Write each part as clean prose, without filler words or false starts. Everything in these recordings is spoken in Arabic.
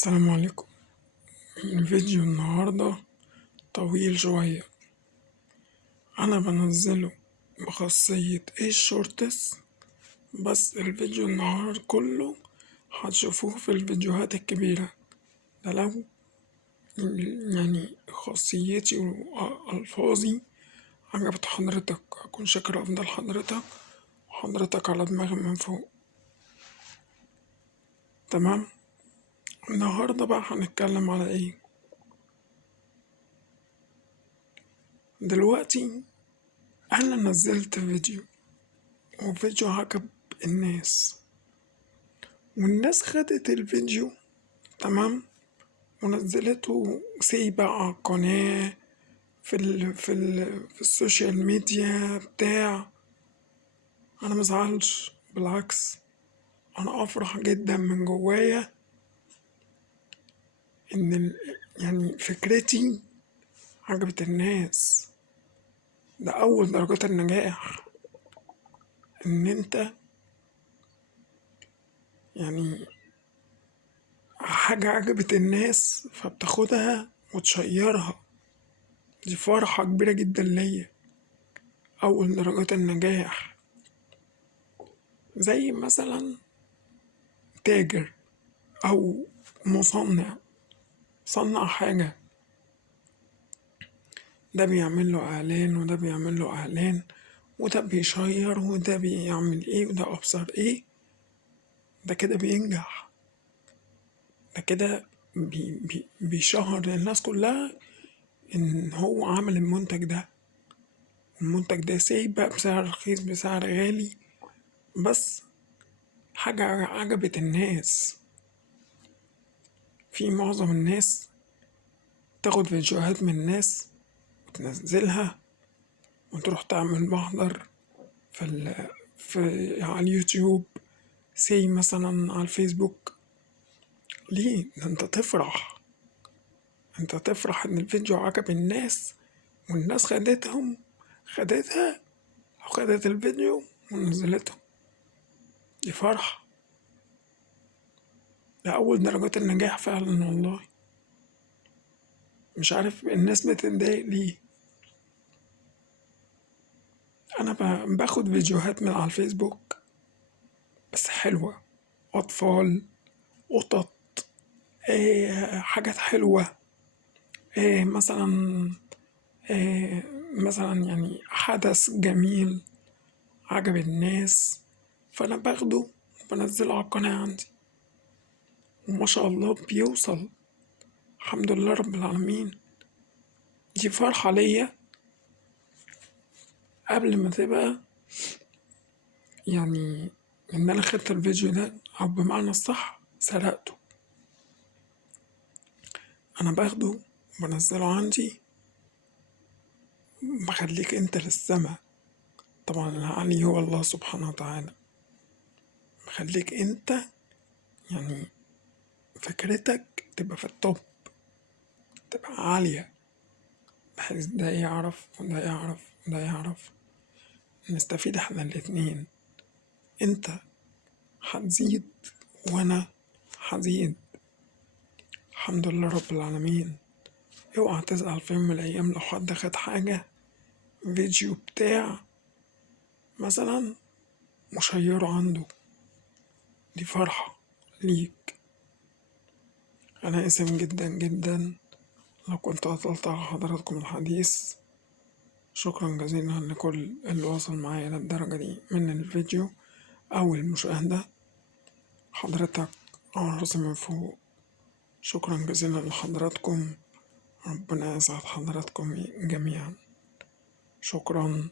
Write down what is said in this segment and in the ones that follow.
السلام عليكم. الفيديو النهاردة طويل شوية. أنا بنزله بخاصية الشورتس، بس الفيديو النهار كله هتشوفوه في الفيديوهات الكبيرة. ده لو يعني خاصيتي وألفاظي عجبت حضرتك، أكون شاكر أفضل حضرتك وحضرتك على دماغي من فوق. تمام. النهاردة بقى هنتكلم على ايه؟ دلوقتي أنا نزلت فيديو، وفيديو عجب الناس، والناس خدت الفيديو. تمام. ونزلته سيبة على القناة في السوشيال ميديا بتاع. أنا مزعلش، بالعكس أنا أفرح جدا من جوايا إن يعني فكرتي عجبت الناس. ده أول درجات النجاح، إن أنت يعني حاجة عجبت الناس فبتاخدها وتشيرها. دي فرحة كبيرة جدا ليا، أول درجات النجاح. زي مثلا تاجر أو مصنع، صنع حاجة، ده بيعمل له إعلان وده بيعمل له إعلان، وده بيشير وده بيعمل إيه وده أبصر إيه. ده كده بينجح، ده كده بيشهر للناس كلها إن هو عمل المنتج ده. المنتج ده سايب بسعر رخيص بسعر غالي، بس حاجة عجبت الناس. في معظم الناس تاخد فيديوهات من الناس وتنزلها وتروح تعمل محضر في على اليوتيوب، سي مثلا على الفيسبوك. ليه؟ ده انت تفرح، انت تفرح ان الفيديو عجب الناس، والناس خدتها او خدت الفيديو ونزلته. دي فرحة، ده اول درجات النجاح فعلا والله. مش عارف الناس بتتضايق ليه. انا باخد فيديوهات من على الفيسبوك بس حلوة، اطفال، قطط، حاجات حلوة. مثلا مثلا يعني حدث جميل عجب الناس، فأنا باخده وبنزله على القناة عندي، وما شاء الله بيوصل. الحمد لله رب العالمين. دي فرحة ليا قبل ما تبقى يعني إن أنا خدت الفيديو ده، أو بمعنى الصح سرقته. أنا باخده وبنزله عندي، بخليك أنت للسما. طبعا العلي هو الله سبحانه وتعالى. بخليك أنت يعني فكرتك تبقى في التوب، تبقى عالية، بحيث ده يعرف وده يعرف وده يعرف، نستفيد احنا الاتنين. انت هتزيد وانا هزيد. الحمد لله رب العالمين. اوعى تزعل في يوم من الايام لو حد خد حاجة، فيديو بتاع مثلا، مشيره عنده. دي فرحة ليك. انا اسف جدا جدا لو كنت أطلت على حضراتكم الحديث. شكرا جزيلا لكل اللي وصل معايا للدرجة دي من الفيديو أو المشاهدة. حضرتك على راسي من فوق. شكرا جزيلا لحضراتكم. ربنا يسعد حضراتكم جميعا. شكرا.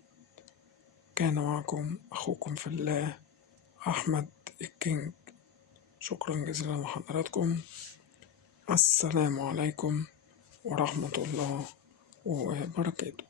كان معكم أخوكم في الله أحمد الكينج. شكرا جزيلا لحضراتكم. السلام عليكم ورحمة الله وبركاته.